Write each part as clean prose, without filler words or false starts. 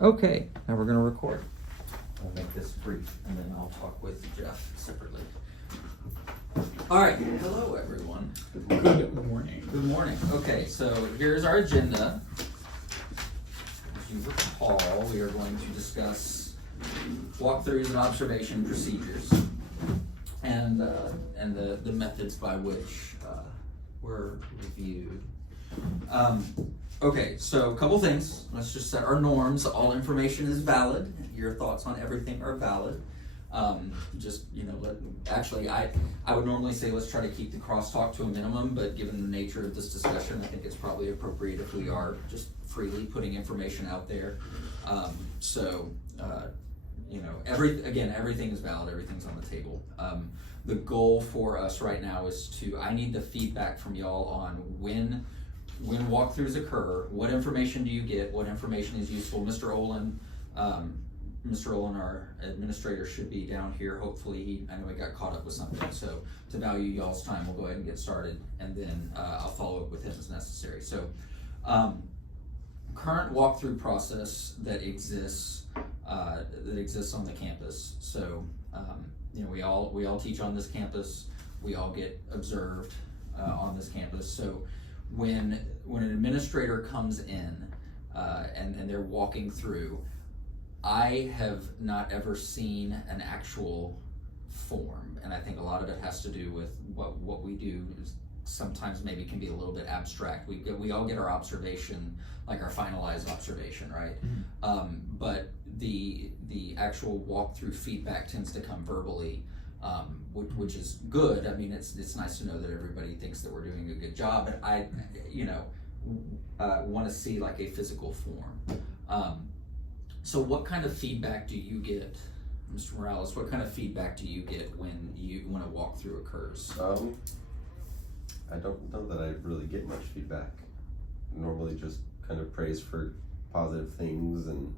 Okay, now we're gonna record. I'll make this brief and then I'll talk with Jeff separately. All right, hello everyone. Good morning. Good morning. Okay, so here's our agenda. As you recall, we are going to discuss walkthroughs and observation procedures and the methods by which were reviewed. Okay, so a couple things. Let's just set our norms. All information is valid. Your thoughts on everything are valid. Actually, I would normally say let's try to keep the crosstalk to a minimum, but given the nature of this discussion, I think it's probably appropriate if we are just freely putting information out there. Everything is valid. Everything's on the table. The goal for us right now is I need the feedback from y'all on when walkthroughs occur, what information do you get, what information is useful. Mr. Olin, our administrator, should be down here. Hopefully, I know he got caught up with something, so to value y'all's time, we'll go ahead and get started, and then I'll follow up with him as necessary. So, current walkthrough process that exists on the campus. So, we all teach on this campus. We all get observed on this campus. So, when an administrator comes in and they're walking through, I have not ever seen an actual form, and I think a lot of it has to do with what we do is sometimes maybe can be a little bit abstract. We all get our observation, like our finalized observation, right? Mm-hmm. But the actual walkthrough feedback tends to come verbally, which is good. I mean, it's nice to know that everybody thinks that we're doing a good job, but I want to see like a physical form. So what kind of feedback do you get, Mr. Morales? What kind of feedback do you get when a walkthrough occurs? I don't know that I really get much feedback. Normally just kind of praise for positive things and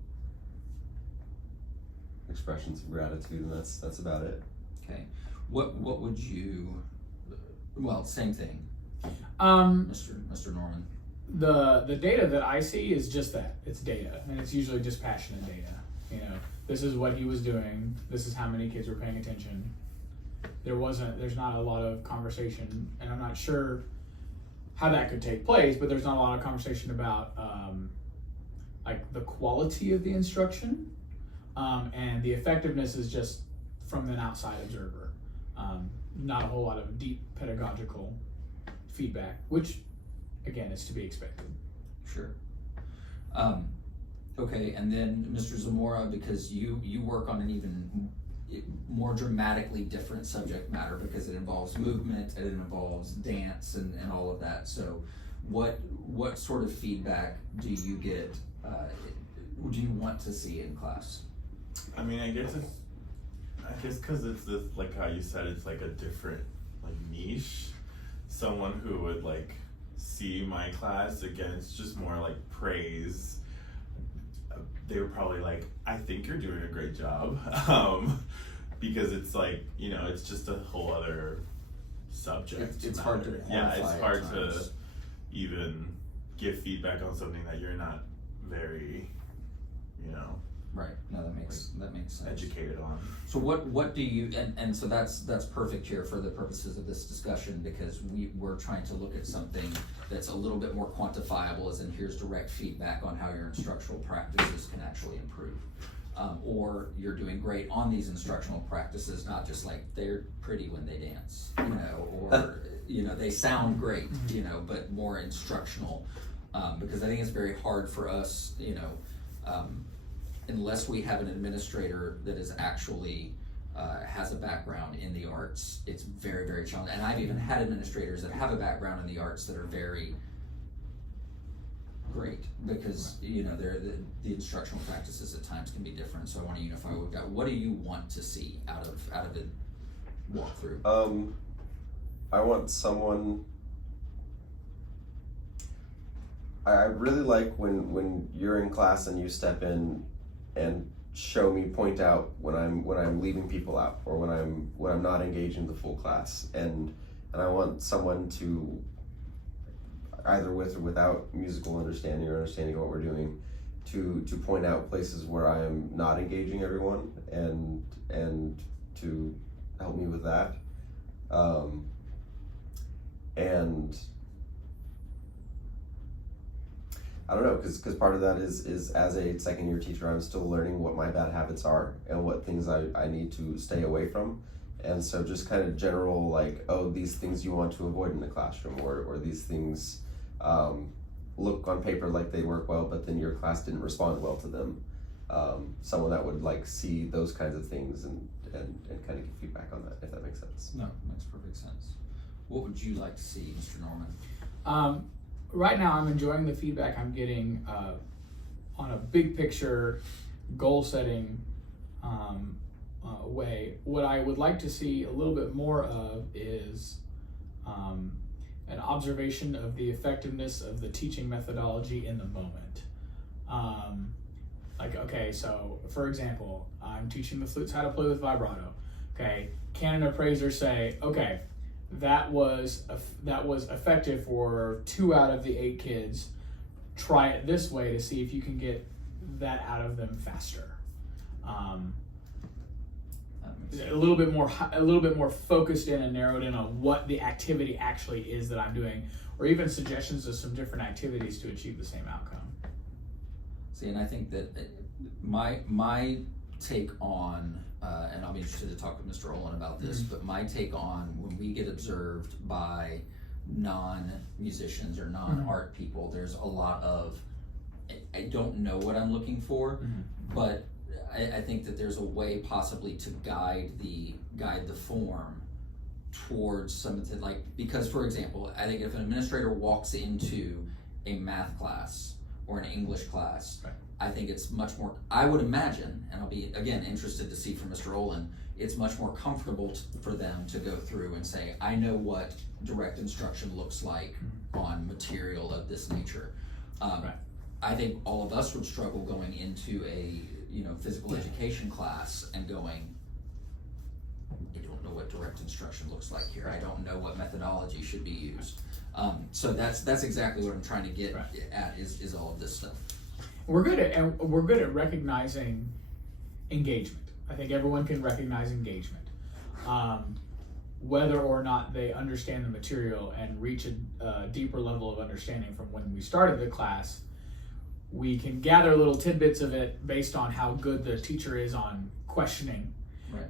expressions of gratitude, and that's about it. Okay. What would you? Well, same thing. Mr. Norman. The data that I see is just that. It's data, and it's usually just passionate data. This is what he was doing. This is how many kids were paying attention. There's not a lot of conversation, and I'm not sure how that could take place, but there's not a lot of conversation about like the quality of the instruction, and the effectiveness is just from an outside observer. Not a whole lot of deep pedagogical feedback, which again is to be expected. Sure. Okay, and then Mr. Zamora, because you work on an even more dramatically different subject matter because it involves movement, it involves dance and all of that. So what sort of feedback do you get, do you want to see in class? I mean, I guess because it's this, like how you said, it's like a different like niche. Someone who would like see my class, again, it's just more like praise. They were probably like, I think you're doing a great job. Because it's like, it's just a whole other subject. It's hard to quantify. It's hard to even give feedback on something that you're not very, Right. No, that makes sense. Educated on. So what do you and so that's perfect here for the purposes of this discussion, because we're trying to look at something that's a little bit more quantifiable, as in here's direct feedback on how your instructional practices can actually improve. Or you're doing great on these instructional practices, not just like they're pretty when they dance, or they sound great, but more instructional, because I think it's very hard for us, unless we have an administrator that is actually has a background in the arts. It's very, very challenging. And I've even had administrators that have a background in the arts that are very great, because the instructional practices at times can be different. So I want to unify what we've got. What do you want to see out of the walkthrough? I want someone. I really like when you're in class and you step in and point out when I'm leaving people out, or when I'm not engaging the full class, and I want someone to, either with or without musical understanding or understanding of what we're doing, to point out places where I am not engaging everyone and to help me with that. And I don't know, because part of that is as a second year teacher, I'm still learning what my bad habits are and what things I need to stay away from. And so just kind of general, like, oh, these things you want to avoid in the classroom, or these things look on paper like they work well, but then your class didn't respond well to them. Someone that would like see those kinds of things and kind of give feedback on that, if that makes sense. No, makes perfect sense. What would you like to see, Mr. Norman? Right now, I'm enjoying the feedback I'm getting on a big picture, goal setting way. What I would like to see a little bit more of is an observation of the effectiveness of the teaching methodology in the moment. Like, okay, so for example, I'm teaching the flutes how to play with vibrato. Okay, can an appraiser say, okay, that was effective for 2 out of the 8 kids. Try it this way to see if you can get that out of them faster. A little bit more focused in and narrowed in on what the activity actually is that I'm doing, or even suggestions of some different activities to achieve the same outcome. See, and I think that my take on, and I'll be interested to talk with Mr. Olin about this, but my take on when we get observed by non-musicians or non-art people, there's a lot of, I don't know what I'm looking for, but I think that there's a way possibly to guide the form towards something like, because for example, I think if an administrator walks into a math class or an English class, right, I think it's much more, I would imagine, and I'll be again interested to see from Mr. Olin, it's much more comfortable for them to go through and say, I know what direct instruction looks like on material of this nature. Right. I think all of us would struggle going into a physical education class and going, I don't know what direct instruction looks like here. I don't know what methodology should be used. So that's exactly what I'm trying to get at is all of this stuff. We're good at recognizing engagement. I think everyone can recognize engagement. Whether or not they understand the material and reach a deeper level of understanding from when we started the class, we can gather little tidbits of it based on how good the teacher is on questioning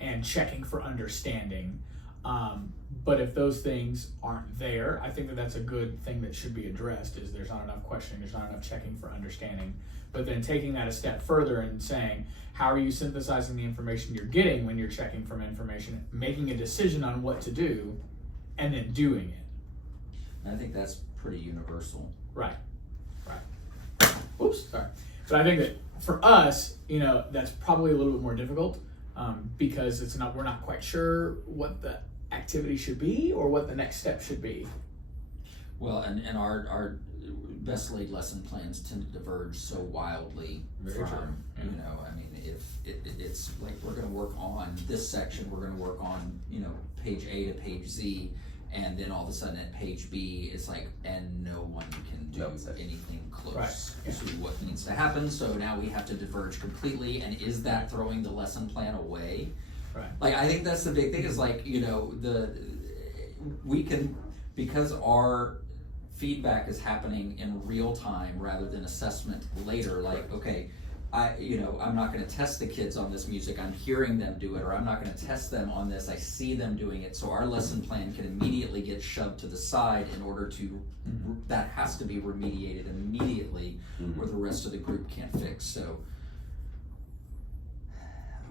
and checking for understanding. But if those things aren't there, I think that that's a good thing that should be addressed, is there's not enough questioning, there's not enough checking for understanding. But then taking that a step further and saying, how are you synthesizing the information you're getting when you're checking from information, making a decision on what to do, and then doing it. And I think that's pretty universal. Right. Oops, sorry. But I think that for us, that's probably a little bit more difficult because we're not quite sure what the activity should be or what the next step should be. Well, and our best laid lesson plans tend to diverge so wildly from, I mean, if it's like we're going to work on this section, we're going to work on, page A to page Z, and then all of a sudden at page B, it's like, and no one can do anything close to what needs to happen. So now we have to diverge completely. And is that throwing the lesson plan away? Right. Like, I think that's the big thing is like, we can, because our feedback is happening in real time rather than assessment later. Like, okay, I'm not going to test the kids on this music. I'm hearing them do it, or I'm not going to test them on this. I see them doing it. So our lesson plan can immediately get shoved to the side in order to, that has to be remediated immediately, or the rest of the group can't fix. So,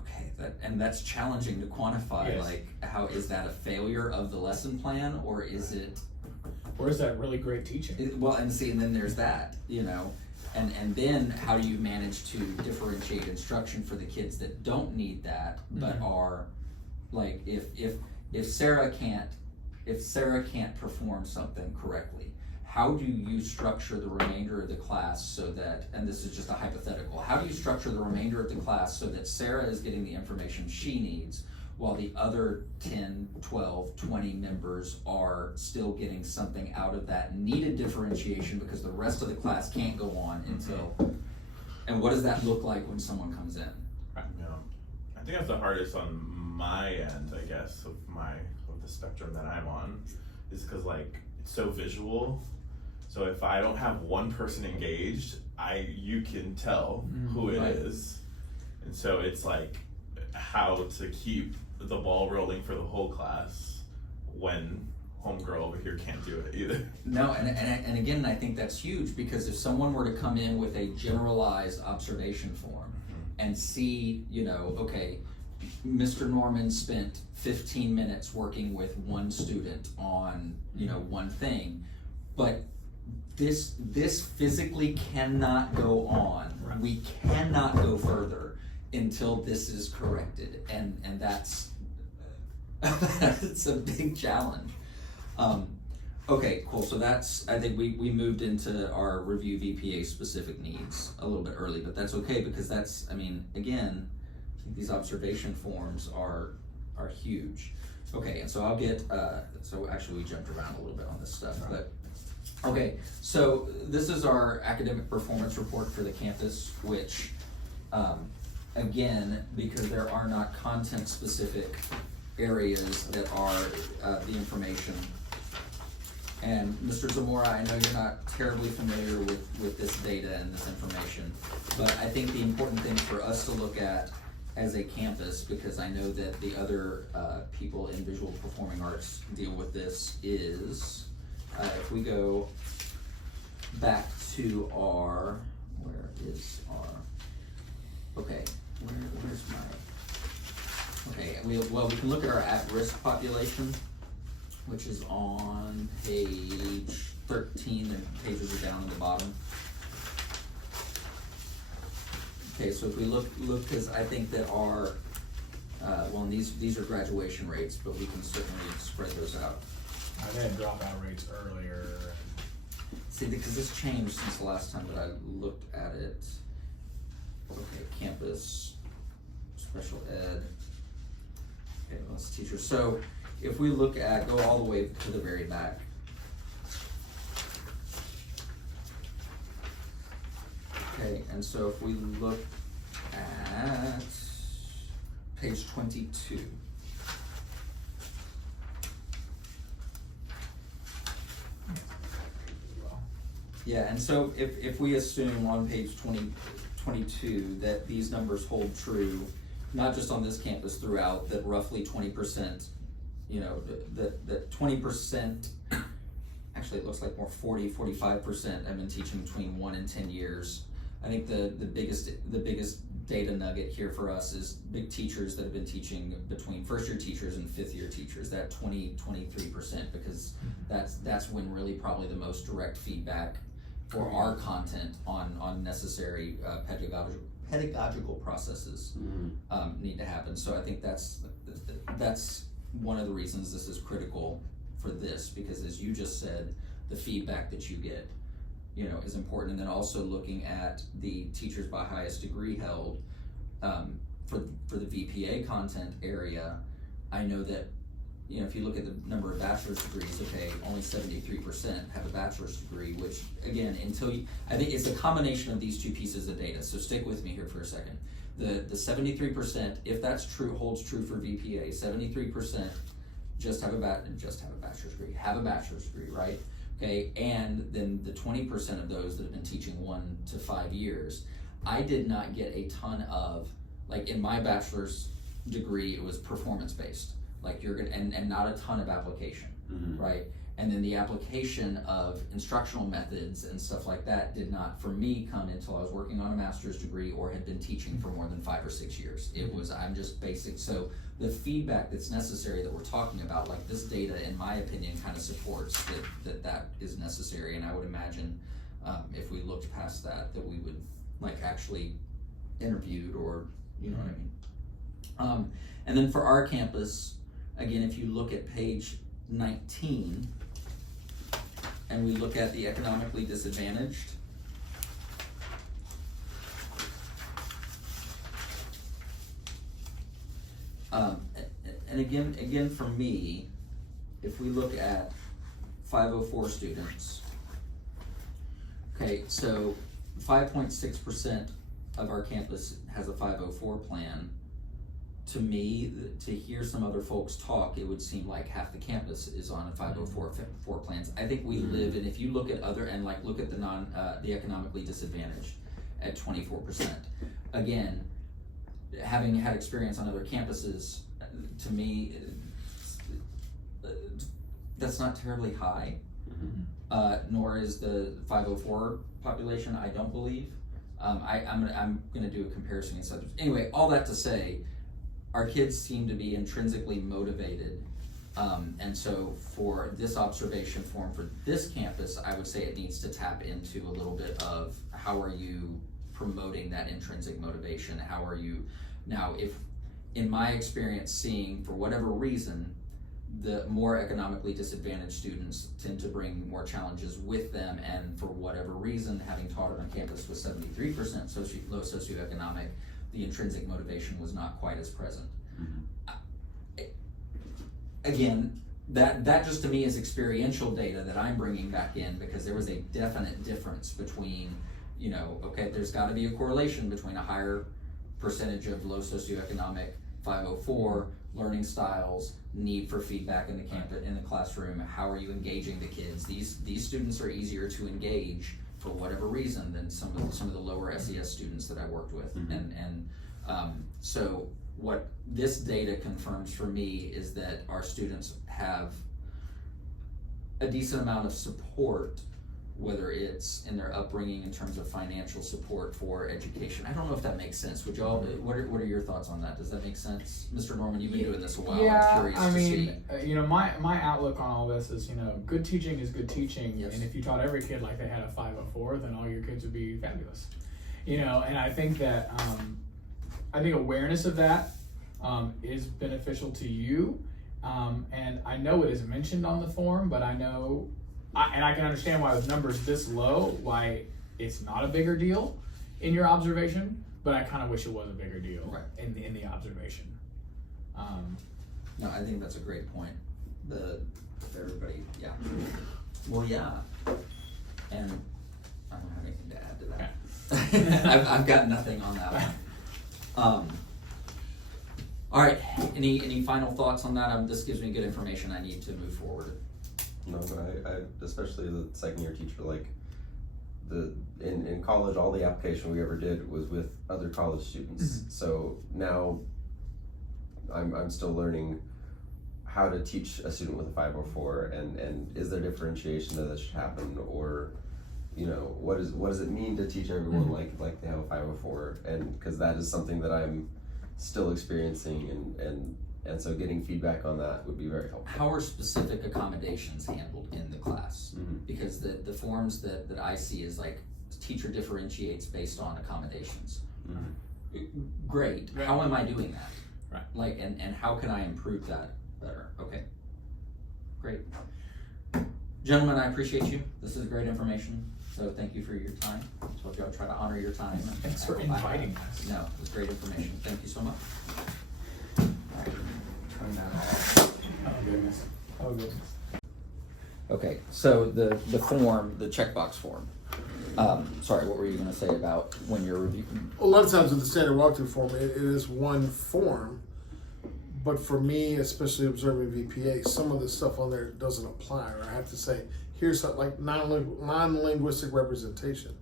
okay, that's challenging to quantify. Yes. Like, how is that a failure of the lesson plan, or is it? Or is that really great teaching? And then there's that, And then how do you manage to differentiate instruction for the kids that don't need that, but are like, if Sarah can't perform something correctly, how do you structure the remainder of the class so that, and this is just a hypothetical, how do you structure the remainder of the class so that Sarah is getting the information she needs while the other 10, 12, 20 members are still getting something out of that needed differentiation because the rest of the class can't go on until, And what does that look like when someone comes in? Yeah. I think that's the hardest on my end, I guess, of the spectrum that I'm on, is because like it's so visual. So if I don't have one person engaged, you can tell who it is. And so it's like how to keep the ball rolling for the whole class when homegirl over here can't do it either. No, and again, I think that's huge, because if someone were to come in with a generalized observation form and see, okay, Mr. Norman spent 15 minutes working with one student on, one thing, but this physically cannot go on. Right. We cannot go further until this is corrected, and that's it's a big challenge. Okay, cool. So I think we moved into our review VPA specific needs a little bit early, but that's okay, because again, I think these observation forms are huge. Okay, and so I'll get, so actually we jumped around a little bit on this stuff, but okay, so this is our academic performance report for the campus, which, again, because there are not content specific areas that are the information. And Mr. Zamora, I know you're not terribly familiar with this data and this information, but I think the important thing for us to look at as a campus, because I know that the other people in visual performing arts deal with this, is if we go back to our, where's my, okay, we can look at our at-risk population, which is on page 13, and pages are down at the bottom. Okay, so if we look, because I think that our, and these are graduation rates, but we can certainly spread those out. I've had dropout rates earlier. See, because this changed since the last time that I looked at it. Okay, campus, special ed, okay, let's teachers. So if we look at, go all the way to the very back. Okay, and so if we look at page 22. Yeah, and so if we assume on page 22 that these numbers hold true, not just on this campus, throughout, that roughly 20%, that 20%, actually it looks like more 45% have been teaching between 1 and 10 years. I think the biggest data nugget here for us is big teachers that have been teaching between first-year teachers and fifth-year teachers, that 23%, because that's when really probably the most direct feedback for our content on necessary pedagogical processes need to happen. So I think that's one of the reasons this is critical for this, because as you just said, the feedback that you get, is important. And then also looking at the teachers by highest degree held, for the VPA content area, I know that, if you look at the number of bachelor's degrees, okay, only 73% have a bachelor's degree, which again, I think it's a combination of these two pieces of data. So stick with me here for a second. The 73%, if that's true, holds true for VPA, 73% just have a bachelor's degree, right? Okay, and then the 20% of those that have been teaching 1 to 5 years, I did not get a ton of, like in my bachelor's degree, it was performance-based, like you're gonna, and not a ton of application, right? And then the application of instructional methods and stuff like that did not, for me, come until I was working on a master's degree or had been teaching for more than 5 or 6 years. It was, I'm just basic. So the feedback that's necessary that we're talking about, like this data, in my opinion, kind of supports that is necessary. And I would imagine if we looked past that we would like actually interviewed, or, you know what I mean? And then for our campus, again, if you look at page 19, and we look at the economically disadvantaged, and again for me, if we look at 504 students, okay, so 5.6% of our campus has a 504 plan, to me, to hear some other folks talk, it would seem like half the campus is on a 504 plans. I think we live, and if you look at other, and like look at the economically disadvantaged at 24%. Again, having had experience on other campuses, to me, that's not terribly high. Nor is the 504 population, I don't believe. I'm gonna do a comparison against others. Anyway, all that to say, our kids seem to be intrinsically motivated, and so for this observation form for this campus, I would say it needs to tap into a little bit of how are you promoting that intrinsic motivation? How are you, now if, in my experience seeing, for whatever reason, the more economically disadvantaged students tend to bring more challenges with them, and for whatever reason, having taught on campus with 73% low socioeconomic, the intrinsic motivation was not quite as present. Again, that just to me is experiential data that I'm bringing back in, because there was a definite difference between, you know, okay, there's got to be a correlation between a higher percentage of low socioeconomic 504 learning styles, need for feedback in the campus, in the classroom. How are you engaging the kids? These students are easier to engage for whatever reason than some of the lower SES students that I worked with. So what this data confirms for me is that our students have a decent amount of support, whether it's in their upbringing in terms of financial support for education. I don't know if that makes sense. Would y'all, what are your thoughts on that? Does that make sense? Mr. Norman, you've been doing this a while. Yeah, I'm curious to see. You know, my outlook on all this is, you know, good teaching is good teaching. Yes. And if you taught every kid like they had a 504, then all your kids would be fabulous. You know, and I think that, I think awareness of that is beneficial to you. And I know it is mentioned on the form, but I know, and I can understand why with numbers this low, why it's not a bigger deal in your observation, but I kind of wish it was a bigger deal in the observation. No, I think that's a great point. Everybody, yeah. Well, yeah. And I don't have anything to add to that. I've got nothing on that one. All right. Any final thoughts on that? This gives me good information I need to move forward. No, but I especially as a second year teacher, like in college, all the application we ever did was with other college students. So now I'm still learning how to teach a student with a 504, and is there differentiation that should happen, or you know, what does it mean to teach everyone like they have a 504, and because that is something that I'm still experiencing, and so getting feedback on that would be very helpful. How are specific accommodations handled in the class? Because the forms that I see is like teacher differentiates based on accommodations. Great. How am I doing that? Right. Like, and how can I improve that better? Okay. Great. Gentlemen, I appreciate you. This is great information. So thank you for your time. I told you I'll try to honor your time. Thanks for inviting us. No, it was great information. Thank you so much. Turn that off. Oh goodness. Oh goodness. Okay, so the form, the checkbox form. Sorry, what were you going to say about when you're reviewing? A lot of times with the standard walkthrough form, it is one form, but for me, especially observing VPA, some of the stuff on there doesn't apply, or I have to say, here's something like non-linguistic representation.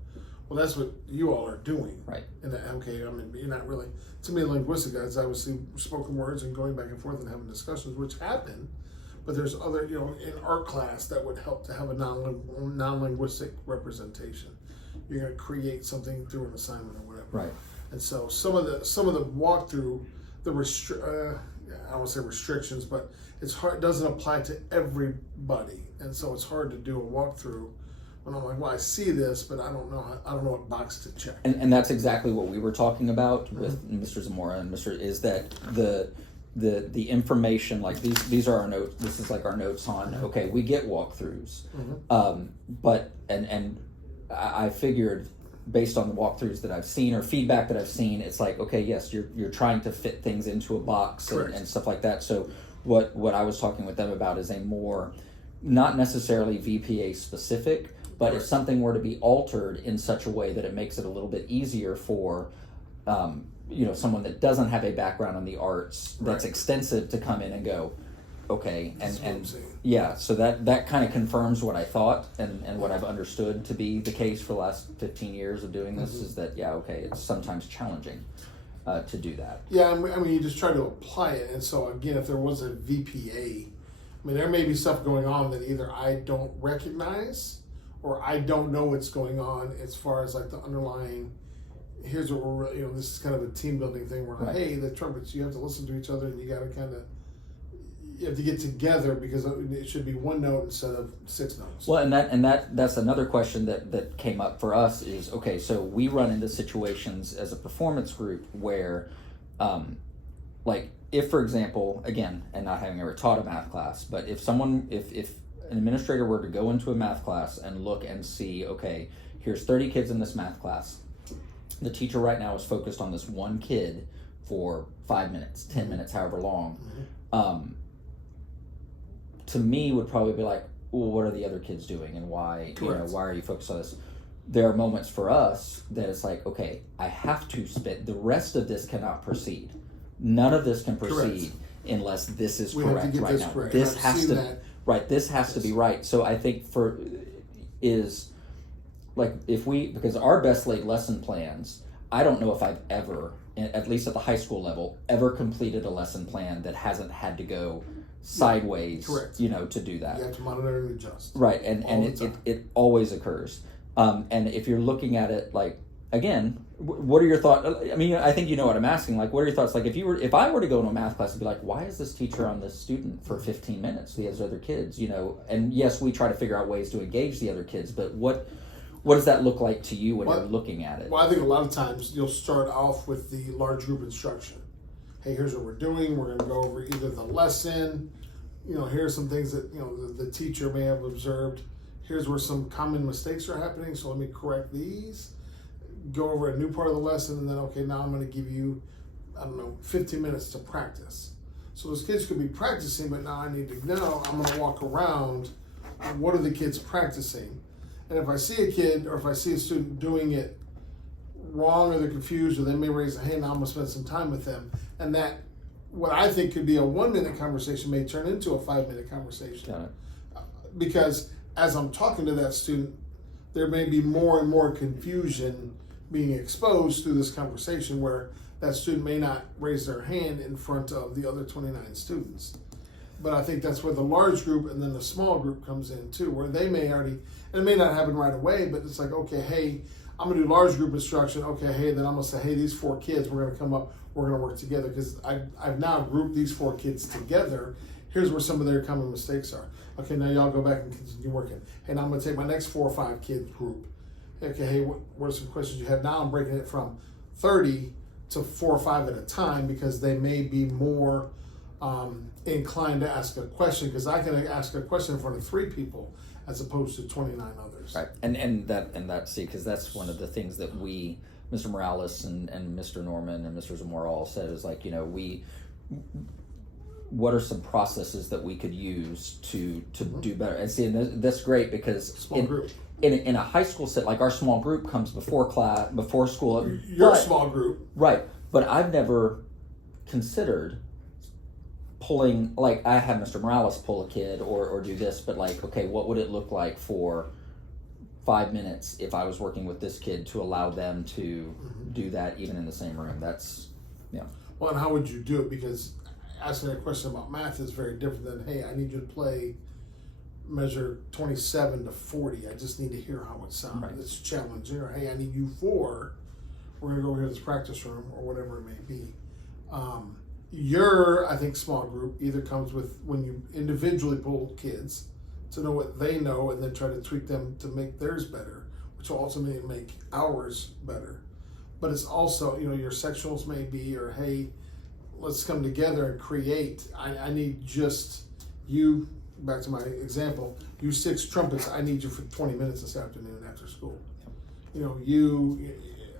Well, that's what you all are doing. Right. And okay, I mean, you're not really, to me, linguistic guys, obviously spoken words and going back and forth and having discussions, which happen, but there's other, you know, in art class that would help to have a non-linguistic representation. You're going to create something through an assignment or whatever. Right. And so some of the walkthrough, I don't want to say restrictions, but it's hard. It doesn't apply to everybody, and so it's hard to do a walkthrough when I'm like, well, I see this, but I don't know what box to check. And that's exactly what we were talking about with Mr. Zamora and is that the information, like these are our notes. This is like our notes on, okay, we get walkthroughs, but I figured based on the walkthroughs that I've seen or feedback that I've seen, it's like, okay, yes, you're trying to fit things into a box and stuff like that. So what I was talking with them about is a more, not necessarily VPA specific, but if something were to be altered in such a way that it makes it a little bit easier for someone that doesn't have a background in the arts that's Right. extensive to come in and go, okay, That's what I'm and saying. yeah, so that kind of confirms what I thought and what I've understood to be the case for the last 15 years of doing this, is that, it's sometimes challenging to do that. Yeah, I mean, you just try to apply it. And so, again, if there was a VPA, I mean, there may be stuff going on that either I don't recognize or I don't know what's going on as far as like the underlying, here's what we're, this is kind of a team building thing where, Right. hey, the trumpets, you have to listen to each other and you got to kind of, you have to get together because it should be one note instead of 6 notes. Well, and that's another question that came up for us is, okay, so we run into situations as a performance group where, like, if, for example, again, and not having ever taught a math class, but if an administrator were to go into a math class and look and see, okay, here's 30 kids in this math class. The teacher right now is focused on this one kid for 5 minutes, 10 minutes, however long. To me, would probably be like, well, what are the other kids doing and why? Correct. Why are you focused on this? There are moments for us that it's like, okay, I have to spit. The rest of this cannot proceed. None of this can proceed unless this is We have to correct get right this now. correct. This I've has seen to that. right. This has to be right. So I think because our best laid lesson plans, I don't know if I've ever, at least at the high school level, ever completed a lesson plan that hasn't had to go sideways, Correct. To do that. You have to monitor and adjust. Right, and All the it time. always occurs. And if you're looking at it like, again, what are your thoughts? I mean, I think you know what I'm asking. Like, what are your thoughts? Like, if I were to go into a math class and be like, why is this teacher on this student for 15 minutes? These other kids, and yes, we try to figure out ways to engage the other kids, but what does that look like to you when you're looking at it? Well, I think a lot of times you'll start off with the large group instruction. Hey, here's what we're doing. We're going to go over either the lesson. Here's some things that the teacher may have observed. Here's where some common mistakes are happening. So let me correct these. Go over a new part of the lesson, and then now I'm going to give you, 15 minutes to practice. So those kids could be practicing, but now I need to know. I'm going to walk around. What are the kids practicing? And if I see a kid or if I see a student doing it wrong or they're confused or they may raise a hand, now I'm going to spend some time with them. And that, what I think could be a 1-minute conversation may turn into a 5-minute conversation. Got it. Because as I'm talking to that student, there may be more and more confusion being exposed through this conversation where that student may not raise their hand in front of the other 29 students. But I think that's where the large group and then the small group comes in too, where they may already, and it may not happen right away, but it's like, okay, hey, I'm gonna do large group instruction. Okay, hey, then I'm gonna say, hey, these 4 kids, we're gonna come up, we're gonna work together because I've now grouped these 4 kids together. Here's where some of their common mistakes are. Okay, now y'all go back and continue working. Hey, now I'm gonna take my next 4 or 5 kids group. Okay, hey, what are some questions you have? Now I'm breaking it from 30 to 4 or 5 at a time because they may be more inclined to ask a question because I can ask a question in front of 3 people as opposed to 29 others. Right, and that see, because that's one of the things that we, Mr. Morales and Mr. Norman and Mr. Zamora all said is like, what are some processes that we could use to do better? And see, and that's great because Small group. In a high school set, like our small group comes before school. Your but- small group. Right, but I've never considered pulling, like I had Mr. Morales pull a kid or do this, but like, okay, what would it look like for 5 minutes if I was working with this kid to allow them to do that even in the same room? That's, Well, and how would you do it? Because asking a question about math is very different than, hey, I need you to measure 27 to 40. I just need to hear how it sounds. Right. It's challenging. Or, hey, I need you 4. We're going to go over here to this practice room or whatever it may be. Your, I think, small group either comes with when you individually pull kids to know what they know and then try to tweak them to make theirs better, which will ultimately make ours better. But it's also, your sectionals may be, or hey, let's come together and create. I need just you, back to my example, you 6 trumpets, I need you for 20 minutes this afternoon after school.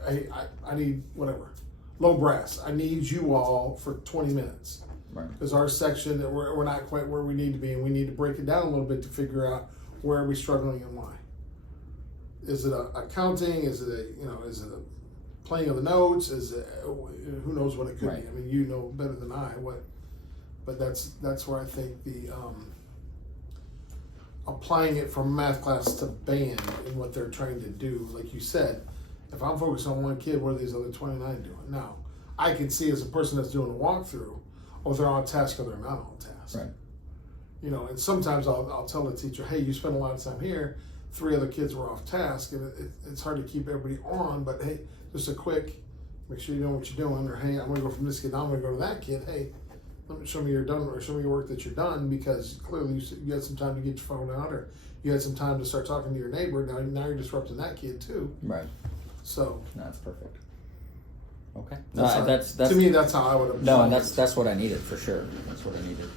I need whatever. Low brass, I need you all for 20 minutes. right. Because our section, we're not quite where we need to be, and we need to break it down a little bit to figure out where are we struggling and why. Is it accounting? Is it a playing of the notes? Is it, who knows what it could Right. be? I mean, you know better than I what, but that's where I think the applying it from math class to band and what they're trying to do, like you said, if I'm focused on one kid, what are these other 29 doing? Now, I can see as a person that's doing a walkthrough, or they're on task or they're not on task. Right. You know, and sometimes I'll tell the teacher, hey, you spent a lot of time here, 3 other kids were off task, and it's hard to keep everybody on, but hey, just a quick, make sure you know what you're doing, or hey, I'm gonna go from this kid, now I'm gonna go to that kid, hey, let me show me you're done, or show me your work that you're done, because clearly you had some time to get your phone out, or you had some time to start talking to your neighbor, now you're disrupting that kid too. Right. So That's perfect. Okay. that's No, how- that's to me that's how I would no, apply and it. that's what I needed for sure. That's what I needed.